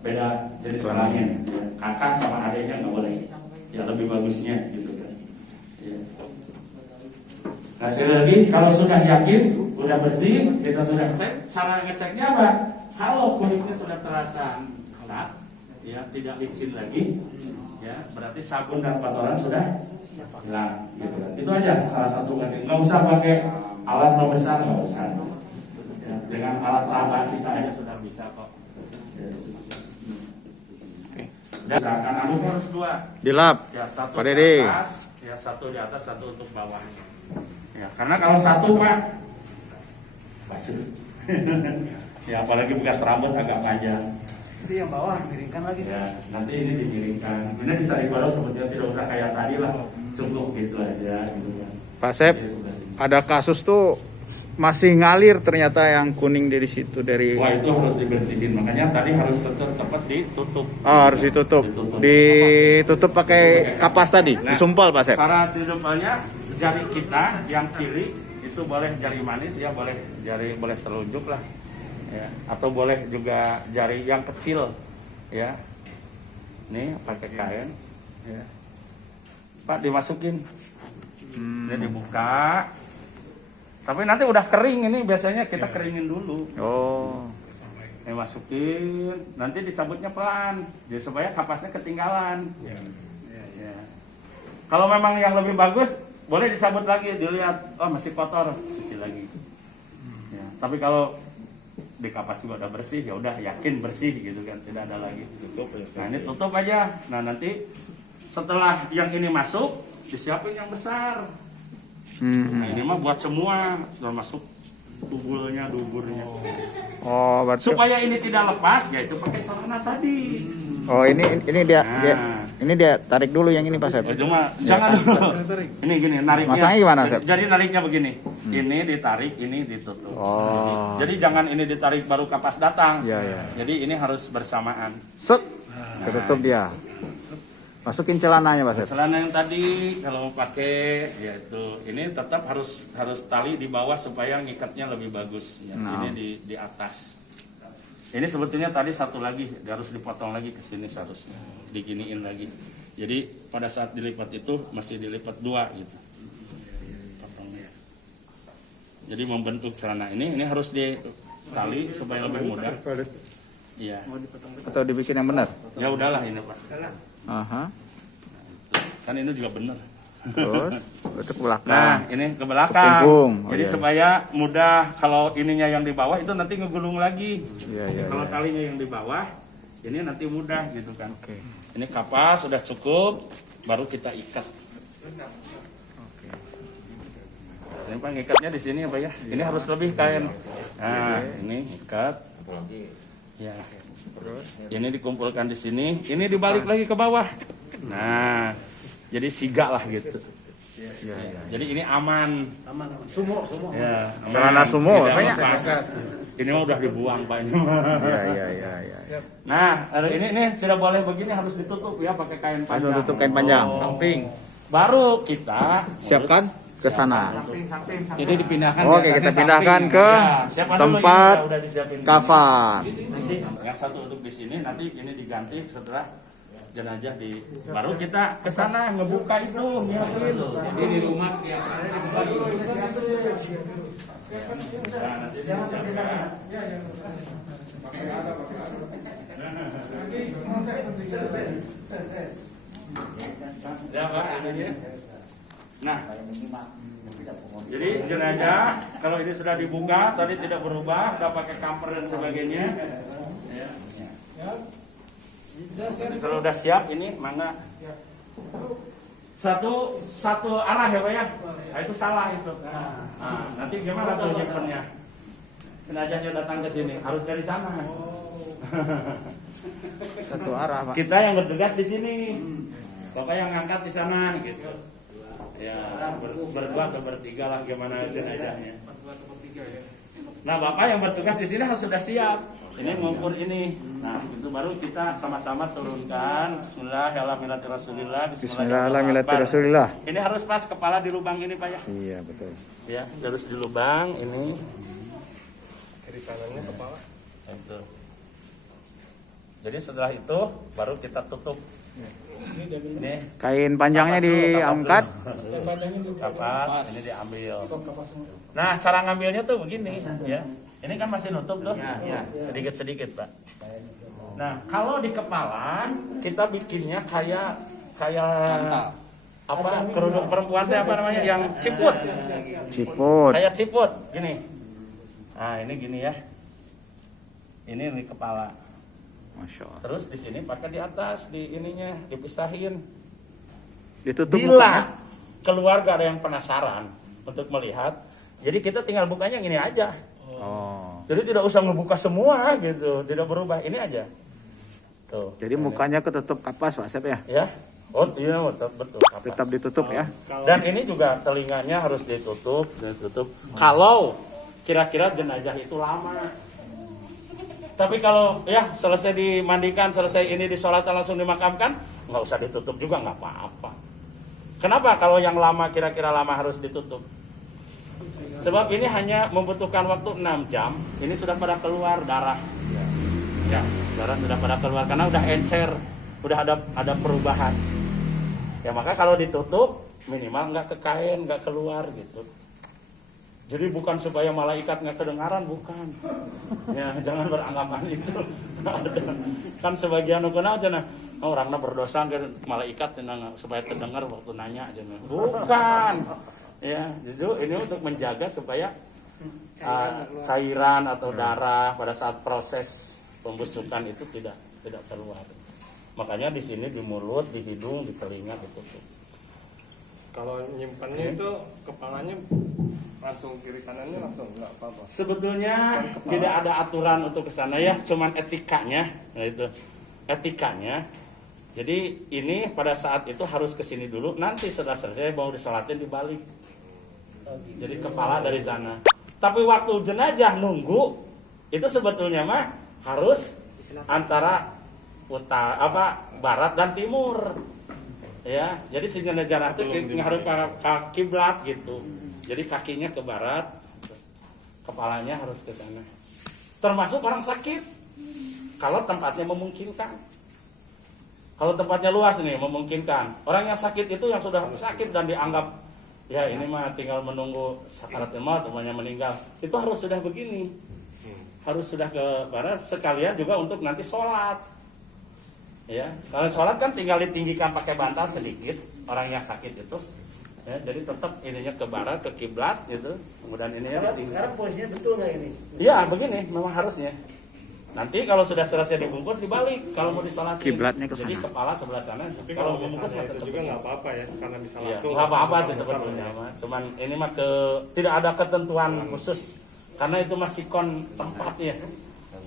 beda jenis kelamin, ya. Kakak sama adiknya nggak boleh, ya lebih bagusnya gitu kan. Ya. Nah sekali lagi kalau sudah yakin, sudah bersih, kita sudah cek. Cara ngeceknya apa? Kalau kulitnya sudah terasa kasar, ya tidak licin lagi, ya berarti sabun dan kotoran sudah hilang. Gitu kan. Itu aja salah satu ngecek. Nggak usah pakai alat pembesar, nggak usah. Ya, dengan alat laba kita aja sudah bisa kok. Ya. Dan misalkan anu harus dua. Dilap. Ya satu Pak di Dede. atas, ya satu di atas, satu untuk bawahnya. Ya, karena kalau satu Pak, basuh. Ya apalagi bekas rambut agak panjang. Itu yang bawah miringkan lagi. Ya nanti ini dimiringkan. Ini bisa digodok sebetulnya tidak usah kayak tadi lah, cukup gitu aja gitu kan. Pak Sep, Jadi sebelah sini. ada kasus tuh masih ngalir ternyata yang kuning dari situ dari. Wah itu harus dibersihin, makanya tadi harus cepat ditutup. Oh, harus ditutup. Ditutup pakai kapas tadi, disumpal Pak Sep. Cara ditutupnya jari kita yang kiri itu boleh jari manis ya, boleh telunjuk lah, ya. Atau boleh juga jari yang kecil, ya. Nih pakai kain, ya. Pak dimasukin, ini dibuka. Tapi nanti udah kering ini biasanya kita keringin dulu. Oh. Ini masukin, nanti dicabutnya pelan, jadi supaya kapasnya ketinggalan. Ya. Kalau memang yang lebih bagus, boleh dicabut lagi, dilihat, oh masih kotor, cuci lagi. Ya. Tapi kalau di kapas juga udah bersih, ya udah yakin bersih gitu kan, tidak ada lagi. Nah ini tutup aja. Nah nanti setelah yang ini masuk, disiapin yang besar. Nah ini mah buat semua, termasuk duburnya. Oh, berarti. Supaya ini tidak lepas, ya itu pakai celana tadi. Oh, ini dia tarik dulu yang ini Pak Sep. Cuma jangan dulu. Ini gini, nariknya. Masangnya gimana, Sep? Jadi nariknya begini. Ini ditarik, ini ditutup. Oh. Jadi jangan ini ditarik baru kapas datang. Iya, iya. Jadi ini harus bersamaan. Set. Ketutup dia. Masukin celananya Pak Sep. Celana yang tadi kalau mau pakai yaitu ini tetap harus tali di bawah supaya ngikatnya lebih bagus. Ya, Nah. ini di atas. Ini sebetulnya tadi satu lagi harus dipotong lagi ke sini seharusnya, diginiin lagi. Jadi pada saat dilipat itu masih dilipat dua gitu. Potongnya. Jadi membentuk celana ini harus ditali supaya lebih mudah. Iya. Atau dibikin yang benar? Ya udahlah ini Pak. Aha. Kan ini juga benar. Terus itu ke belakang. Nah, ini ke belakang. Punggung. Oh, Jadi iya. supaya mudah kalau ininya yang di bawah itu nanti ngegulung lagi. Iya. Kalau talinya yang di bawah, ini nanti mudah gitu kan. Oke. Ini kapas sudah cukup, baru kita ikat. Ini Pak ngikatnya di sini apa ya? Ini harus lebih kain. Nah, ini ikat. Ya. Ini dikumpulkan di sini, ini dibalik lagi ke bawah. Nah, jadi siga lah gitu. Jadi ini aman. Sumo. Ya, Celana sumo, Tidak apanya? lepas. Ini mah udah dibuang Pak ini mah. Iya. Nah, ini tidak boleh begini, harus ditutup ya pakai kain panjang. Langsung tutup kain panjang. Samping. Baru kita Siapkan ke sana. Jadi dipindahkan. Oke, kita pindahkan ke siapa dulu tempat yang udah disiapin? kafan. Nanti yang satu untuk di sini, nanti ini diganti setelah jenazah baru kita ke sana ngebuka itu, nyiapin. Jadi di rumah nah, nanti disiapkan. Ya Pak, ini dia. Nah, jadi jenazah kalau ini sudah dibuka, tadi tidak berubah, nggak pakai cover dan sebagainya. Ya. Kalau udah siap, ini mangga. Satu arah ya Pak ya. Nah, itu salah itu. Nah, nanti gimana tuh nyimpennya? Jenazahnya datang ke sini, harus dari sana. Satu arah, Pak. Kita yang bertugas di sini. Bapak yang ngangkat di sana gitu. Ya, berdua atau bertiga lah gimana jenazahnya. Nah, Bapak yang bertugas di sini harus sudah siap. Ini mengukur ini. Nah, itu baru kita sama-sama turunkan. Bismillahirrahmanirrahim. Bismillahirrahmanirrahim. Ini harus pas kepala di lubang ini, Pak ya. Iya, betul. Ya, harus di lubang ini. Kiri kanannya kepala. Itu. Jadi setelah itu baru kita tutup. Ini Kain panjangnya diangkat. kapas, ini diambil. Nah, cara ngambilnya tuh begini, ya. Ini kan masih nutup tuh, sedikit-sedikit Pak. Nah, kalau di kepala kita bikinnya kayak apa kerudung perempuan teh apa namanya yang ciput, Ciput. kayak ciput, gini. Nah, ini gini ya. Ini di kepala. Masya Allah. Terus di sini pakai di atas, di ininya dipisahin. Ditutup Bila mukanya. keluarga ada yang penasaran untuk melihat, jadi kita tinggal bukanya gini aja. Oh. Jadi tidak usah ngebuka semua gitu, tidak berubah, ini aja. Tuh. Jadi mukanya ketutup kapas, Pak Sep ya. Ya. Oh iya betul. Kapas. Tetap ditutup ya. Dan ini juga telinganya harus ditutup. Kalau kira-kira jenazah itu lama. Tapi kalau ya selesai dimandikan, selesai ini disolatkan langsung dimakamkan, nggak usah ditutup juga nggak apa-apa. Kenapa kalau yang lama kira-kira lama harus ditutup? Sebab ini hanya membutuhkan waktu 6 jam. Ini sudah pada keluar darah. Ya, darah sudah pada keluar karena udah encer, udah ada perubahan. Ya maka kalau ditutup minimal nggak ke kain, nggak keluar gitu. Jadi bukan supaya malaikat nggak kedengaran, bukan. Ya jangan beranggapan itu. Kan sebagian ukuna aja nah orangnya berdosa ke malaikat supaya terdengar waktu nanya aja. Bukan. Ya justru ini untuk menjaga supaya cairan atau darah pada saat proses pembusukan itu tidak keluar. Makanya di sini di mulut, di hidung, di telinga ditutup. Kalau nyimpannya itu kepalanya langsung kiri kanannya langsung nggak apa-apa. Sebetulnya tidak ada aturan untuk ke sana ya, cuman etikanya. Nah itu etikanya. Jadi ini pada saat itu harus ke sini dulu, nanti setelah selesai mau disolatin dibalik. Jadi kepala dari sana. Tapi waktu jenazah nunggu itu sebetulnya mah harus antara barat dan timur. Ya, jadi si jenazah itu harus ke kiblat gitu. Jadi kakinya ke barat, kepalanya harus ke sana. Termasuk orang sakit. Kalau tempatnya memungkinkan. Kalau tempatnya luas nih memungkinkan. Orang yang sakit itu yang sudah sakit dan dianggap ya ini mah tinggal menunggu sakaratul maut temannya meninggal. Itu harus sudah begini. Harus sudah ke barat sekalian juga untuk nanti sholat. Ya, kalau sholat kan tinggal ditinggikan pakai bantal sedikit orang yang sakit itu. Ya, jadi tetap ininya ke barat, ke kiblat gitu. Kemudian ini sekarang posisinya betul nggak ini? Iya, begini memang harusnya. Nanti kalau sudah selesai dibungkus dibalik kalau mau disolatin. Kiblatnya ke Jadi sana. kepala sebelah sana. Tapi Kalau kalau membungkus misalnya mah itu tetap juga begini. nggak apa-apa ya, karena bisa Iya, langsung. nggak apa-apa sih sebetulnya. Cuman ini mah tidak ada ketentuan khusus karena itu masih kon tempatnya.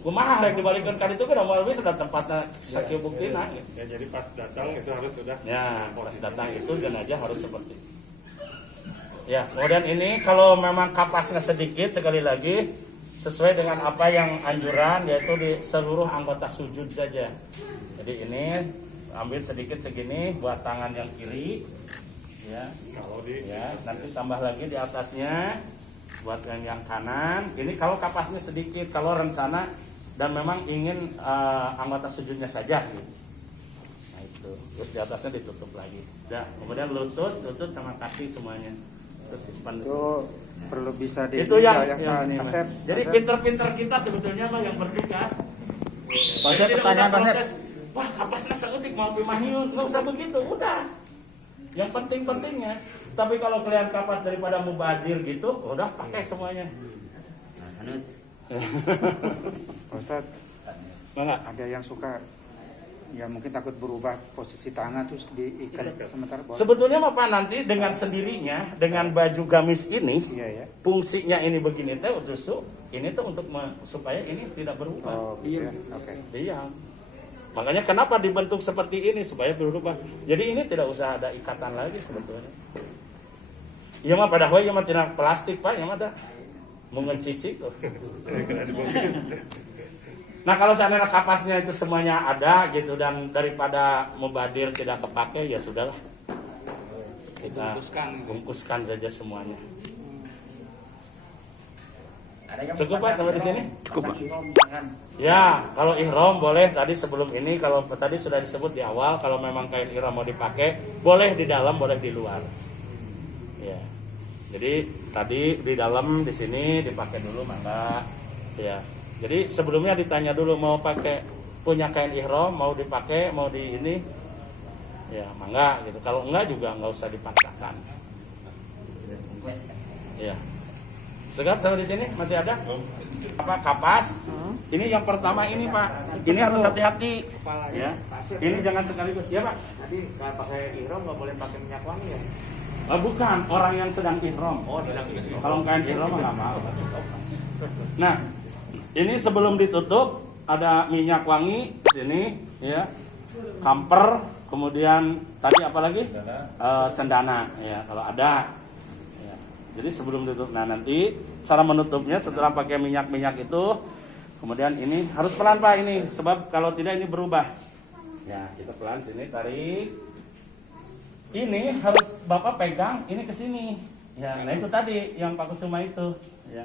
Kumaha rek dibalikkan kali itu kan mau lebih sudah tempatnya sakieu buktina. Gitu. Ya jadi pas datang itu harus sudah. Ya, pas datang itu jenazah harus seperti itu. Ya, kemudian ini kalau memang kapasnya sedikit sekali lagi sesuai dengan apa yang anjuran yaitu di seluruh anggota sujud saja. Jadi ini ambil sedikit segini buat tangan yang kiri, ya. Ya, nanti tambah lagi di atasnya buat yang kanan. Ini kalau kapasnya sedikit, kalau rencana dan memang ingin anggota sujudnya saja. Gitu. Nah itu, terus di atasnya ditutup lagi. Ya, kemudian lutut sama kaki semuanya. Terus simpan di sini. Itu perlu bisa Itu yang Pak ini, Asep. jadi pinter-pinter kita sebetulnya mah yang bertugas. Pak Asep, Tidak pertanyaan usah Pak Asep. protes. wah kapasnya seedik mau pimahyun, nggak usah begitu, udah. Yang penting-pentingnya. Tapi kalau kalian kapas daripada mubadir gitu, udah pakai semuanya. Pak Ustadz, Enggak. ada yang suka ya mungkin takut berubah posisi tangan terus diikat sementara boleh. Sebetulnya mah Pak nanti dengan sendirinya, dengan baju gamis ini, Iya ya. fungsinya ini begini teh justru ini tuh untuk supaya ini tidak berubah. Oh, gitu ya. Oke. Iya. Makanya kenapa dibentuk seperti ini supaya berubah. Jadi ini tidak usah ada ikatan lagi sebetulnya. Iya mah padahal iya mah tidak plastik Pak, ya mah dah mengencicik. Nah kalau seandainya kapasnya itu semuanya ada gitu dan daripada mubadir tidak kepake ya sudahlah. Kita bungkuskan saja semuanya. Cukup Pak sampai di sini? Cukup Pak. Ya, kalau ihram boleh tadi sebelum ini kalau tadi sudah disebut di awal kalau memang kain ihram mau dipakai boleh di dalam boleh di luar. Ya. Jadi tadi di dalam di sini dipakai dulu mangga. Ya. Jadi sebelumnya ditanya dulu mau pakai punya kain ihram mau dipakai mau di ini ya mangga gitu. Kalau enggak juga enggak usah dipaksakan. Ya. Segar sampai di sini masih ada? Apa kapas? Ini yang pertama ini Pak. Ini harus hati-hati. Ya. Ini jangan sekaligus. Ya Pak. Tadi kalau pakai ihram nggak boleh pakai minyak wangi ya? Bukan orang yang sedang ihram. Oh, sedang ihram. Kalau kain ihram mah nggak mau. Nah, ini sebelum ditutup ada minyak wangi sini, ya, kamper, kemudian tadi apa lagi? Cendana, ya kalau ada. Ya. Jadi sebelum ditutup, nah nanti cara menutupnya setelah pakai minyak itu, kemudian ini harus pelan Pak ini, sebab kalau tidak ini berubah. Ya kita pelan sini tarik. Ini harus Bapak pegang ini ke sini. Ya, nah itu tadi yang Pak Kusuma itu, ya.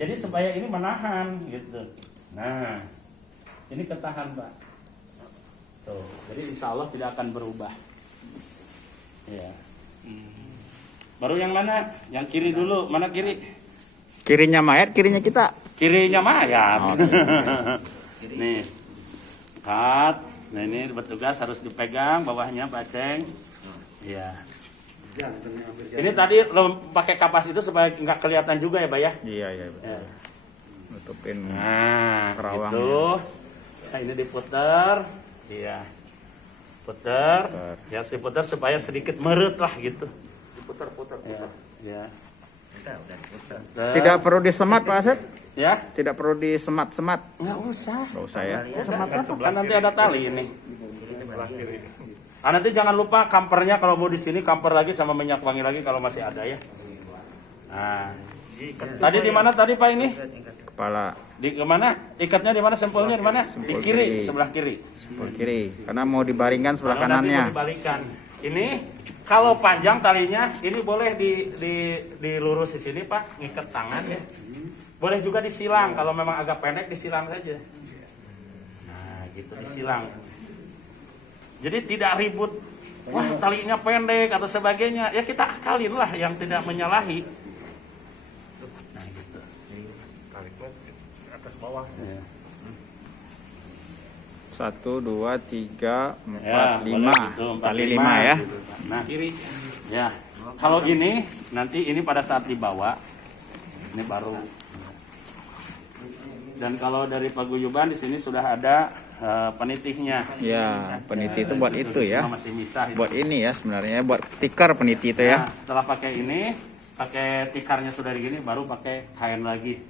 Jadi supaya ini menahan gitu. Nah, ini ketahan Pak. Tuh, jadi insya Allah tidak akan berubah. Ya. Baru yang mana? Yang kiri dulu. Mana kiri? Kirinya mayat, kirinya kita. Kirinya mayat. Oh, Nih. Kat. Nah ini bertugas harus dipegang bawahnya Pak Ceng. Ya. Ini tadi lo pakai kapas itu supaya nggak kelihatan juga ya, Pak ya? Iya, iya betul. Ya. Nutupin Nah, kerawang. gitu. Nah, ini diputer. Iya. Puter. Ya, diputer supaya sedikit meret lah gitu. Putar. Ya. Ya. Puter. Tidak perlu disemat Pak Asep? Ya? Tidak perlu disemat-semat. Nggak usah. Nggak usah ya. Semat apa? Kan nanti ada tali ini. Nanti jangan lupa kampernya kalau mau di sini kamper lagi sama minyak wangi lagi kalau masih ada ya. Nah, tadi di mana tadi Pak ini? Kepala Di mana? Ikatnya di mana? Sempulnya di mana? Di Sempul kiri, kiri. sebelah kiri. sebelah kiri. Karena mau dibaringkan sebelah Kalau nanti kanannya. mau dibalikan. Ini kalau panjang talinya, ini boleh dilurus di sini Pak, ngikat tangan ya. Boleh juga disilang kalau memang agak pendek disilang saja. Nah, gitu disilang. Jadi tidak ribut, wah talinya pendek atau sebagainya. Ya kita akalin lah yang tidak menyalahi. Nah gitu. Tariknya atas bawah. Ya. 1, 2, 3, 4, Ya, 5. boleh gitu, Kali 5 ya. gitu. Nah kiri. Ya. Kalau ini nanti ini pada saat dibawa ini baru. Dan kalau dari paguyuban di sini sudah ada penitihnya. Ya, peniti itu buat itu ya. Masih misah itu. Buat ini ya sebenarnya, buat tikar peniti itu ya. Nah, setelah pakai ini, pakai tikarnya sudah begini, baru pakai kain lagi.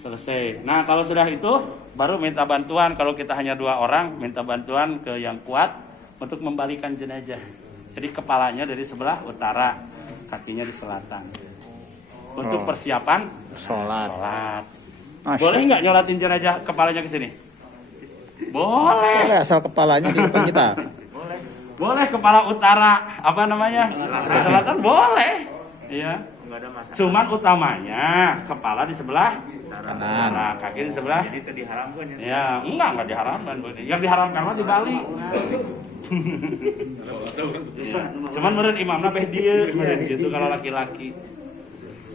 Selesai. Nah, kalau sudah itu, baru minta bantuan. Kalau kita hanya 2 orang, minta bantuan ke yang kuat untuk membalikan jenazah. Jadi kepalanya dari sebelah utara, kakinya di selatan. Untuk persiapan Sholat. sholat. Masya. Boleh nggak nyolatin jenazah kepalanya ke sini? Boleh. Boleh asal kepalanya di depan kita. Boleh kepala utara, apa namanya? Ke selatan boleh. Iya. Cuman utamanya kepala di sebelah Kanan. nah, kaki di sebelah. Jadi itu diharamkan ya. Ya, enggak diharamkan. Yang diharamkan mah dibalik. Cuman meureun imamna beh dieu gitu kalau laki-laki.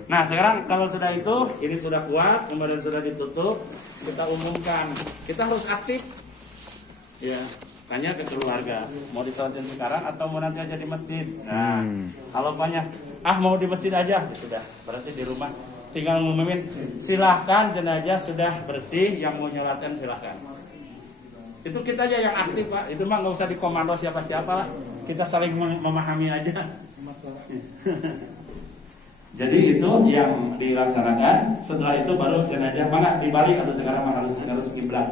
Nah, sekarang kalau sudah itu, ini sudah kuat, kemudian sudah ditutup, kita umumkan. Kita harus aktif. Ya, tanya ke keluarga, mau ditolatin sekarang atau mau nanti aja di masjid. Nah, kalau banyak, mau di masjid aja, ya sudah. Berarti di rumah tinggal ngumumin, silahkan jenazah sudah bersih, yang mau nyolatkan silahkan. Itu kita aja yang aktif Pak, itu mah nggak usah dikomando siapa-siapa lah, kita saling memahami aja. Jadi itu yang dilaksanakan. Setelah itu baru jenazah mana dibalik atau sekarang mah harus kiblat,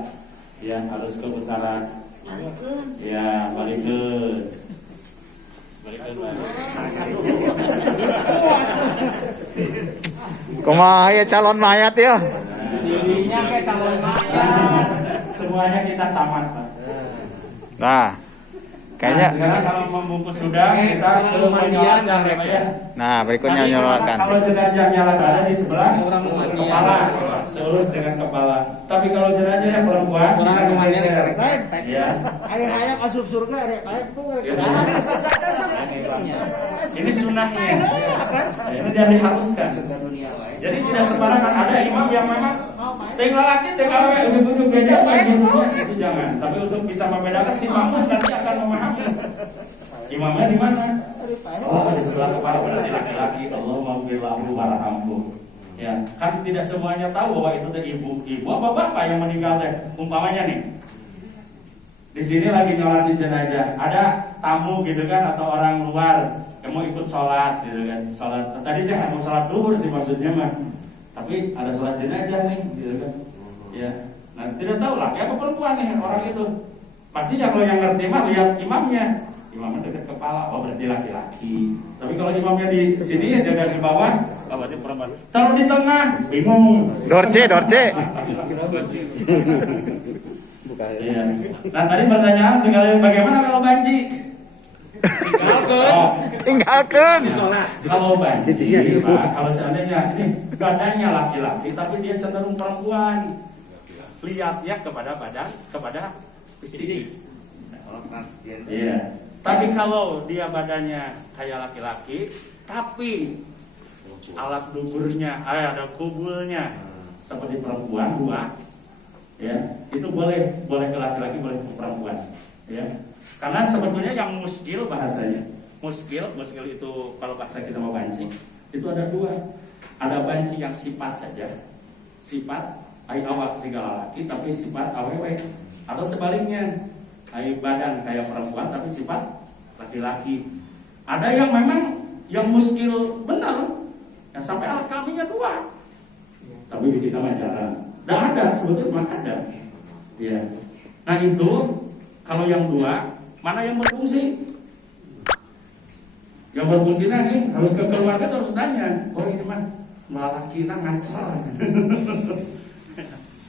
ya harus ke utara, ya balik ke. Kumaha ya calon mayat ya? Dirinya kayak calon mayat. Semuanya kita camat Pak. Nah, kayaknya Sekarang kalau membungkus sudah kita ke menyolatkan ya. nah berikutnya nyolatkan. Kalau jenazah nyalakan ada di sebelah kepala, seurus dengan kepala. Tapi kalau jenazah yang perempuan kita geser. Ya. Ari hayang asup surga, ari hayang tuh. Ini sunnahnya. Ini dia diharuskan. Jadi tidak sembarangan ada imam yang memang tinggal laki tinggal untuk beda itu jangan. Tapi untuk bisa membedakan si makmum nanti akan memahami imamnya di mana. Oh di sebelah kepala berarti laki-laki. Allahumma firlahu warhamhu. Ya kan tidak semuanya tahu bahwa itu teh ibu apa bapak yang meninggal teh. Umpamanya nih. Di sini lagi nyolatin jenazah, ada tamu gitu kan atau orang luar yang mau ikut sholat gitu kan, sholat tadi dia mau sholat duhur sih maksudnya mah, tapi ada sholat jenazah nih gitu kan, ya, nah tidak tahu laki apa perempuan nih orang itu, pastinya kalau yang ngerti mah lihat imamnya dekat kepala, oh berarti laki-laki, tapi kalau imamnya di sini dekat di bawah, berarti perempuan, taruh di tengah, bingung, Dorce. Iya. Nah tadi pertanyaan sekali bagaimana kalau banci? Tinggalkan. Kalau banci, Pak, kalau seandainya ini badannya laki-laki tapi dia cenderung perempuan, lihatnya kepada fisik. Iya. Tapi kalau dia badannya kayak laki-laki, tapi alat duburnya, ada kubulnya seperti perempuan, ya itu boleh ke laki-laki, boleh ke perempuan, ya karena sebetulnya yang muskil bahasanya muskil itu kalau bahasa kita mau banci itu ada dua, ada banci yang sifat saja, sifat awak segala laki tapi sifat awewe, atau sebaliknya badan kayak perempuan tapi sifat laki-laki. Ada yang memang yang muskil benar yang sampai alat kelaminnya dua, tapi di kita mah jarang. Tidak ada, sebetulnya memang ada. Ya. Nah itu kalau yang dua, mana yang berfungsi? Yang berfungsi nih harus ke keluarga harus tanya. Oh ini mah laki ngacar.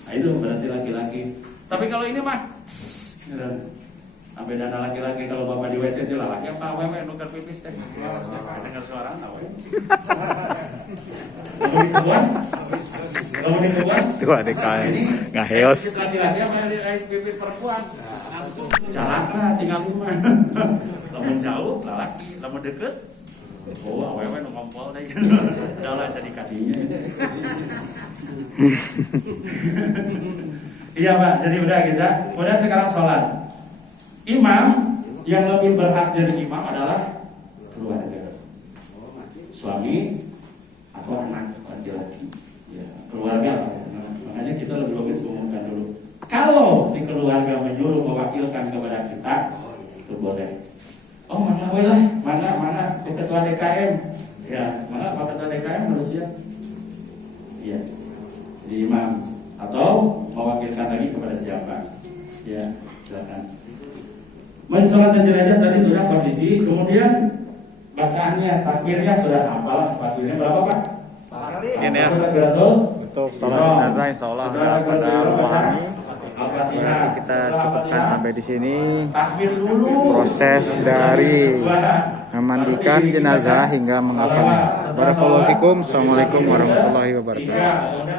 Nah itu berarti laki-laki. Tapi kalau ini mah, sampai dana laki-laki kalau bapak di WC itu laki apa wewe nuker pipis teh. Dengar suara tahu. Kalau ini keluar, Tuh adek nggak heos. laki-laki apa yang pipis perempuan? Jalan lah, tinggal rumah. Lamun jauh, laki. Lamun deket, oh awewe nu ngompol deh. Udah lah jadi kadinya. Iya Pak, jadi udah kita. Kemudian sekarang sholat. Imam yang lebih berhak dari imam adalah keluarga, suami atau anak laki-laki. Ya, keluarga. Makanya kita lebih bagus umumkan dulu. Kalau si keluarga menyuruh mewakilkan kepada kita, itu boleh. Oh mana ketua DKM? Ya, mana Pak Ketua DKM harus siap. Iya, jadi imam atau mewakilkan lagi kepada siapa? Ya, silakan. Mensolatkan jenazah tadi sudah posisi, kemudian bacaannya, takbirnya sudah hafal. Takbirnya berapa Pak? Ini ya. Untuk sholat jenazah insya Allah pada memahami. Kita cukupkan sampai di sini proses dari memandikan jenazah hingga mengkafannya. Barakallahu fikum. Assalamualaikum warahmatullahi wabarakatuh.